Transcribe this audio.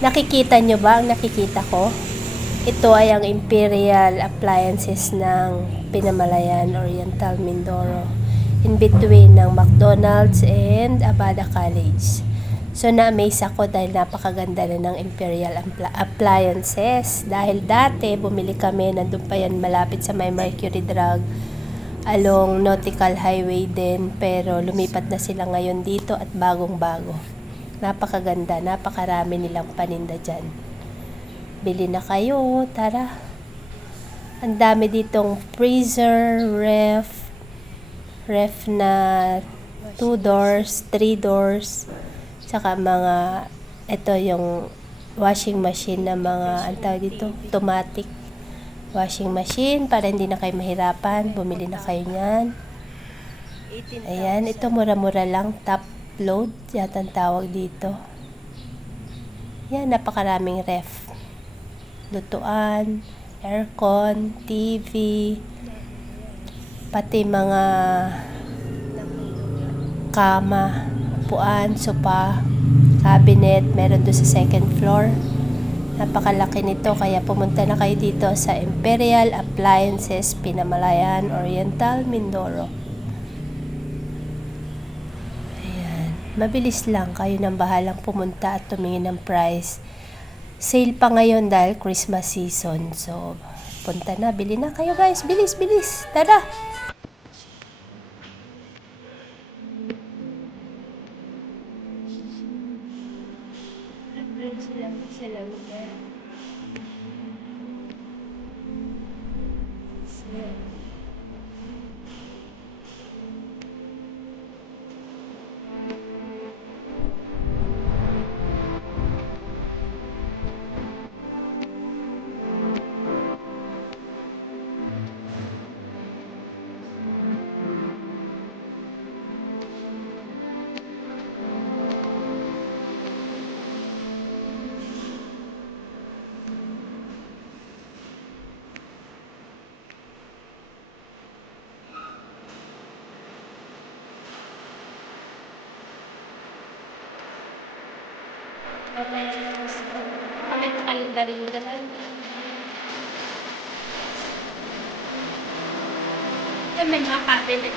Nakikita nyo ba ang nakikita ko? Ito ay ang Imperial Appliances ng Pinamalayan Oriental Mindoro, in between ng McDonald's and Abada College. So na-amaze ako dahil napakaganda na ng Imperial Appliances. Dahil dati bumili kami, nandun pa yan malapit sa may Mercury Drug along Nautical Highway din, pero lumipat na sila ngayon dito at bagong-bago. Napakaganda, napakarami nilang paninda dyan. Bili na kayo, tara. Ang dami ditong freezer, ref na 2 doors, 3 doors, saka mga, ito yung washing machine na mga, ang tawag dito, automatic washing machine para hindi na kayo mahirapan. Bumili na kayo niyan. Ayan, ito mura-mura lang, top load yata ang tawag dito. Yan, napakaraming ref, lutuan, aircon, TV, pati mga kama, upuan, sopa, cabinet, meron doon sa second floor. Napakalaki nito, kaya pumunta na kayo dito sa Imperial Appliances, Pinamalayan Oriental, Mindoro. Mabilis lang, kayo nang bahalang pumunta at tumingin ng price. Sale pa ngayon dahil Christmas season. So, punta na, bili na kayo guys. Bilis, bilis. Tara! Kalendaryo na lang. Yan, may mga cabinet.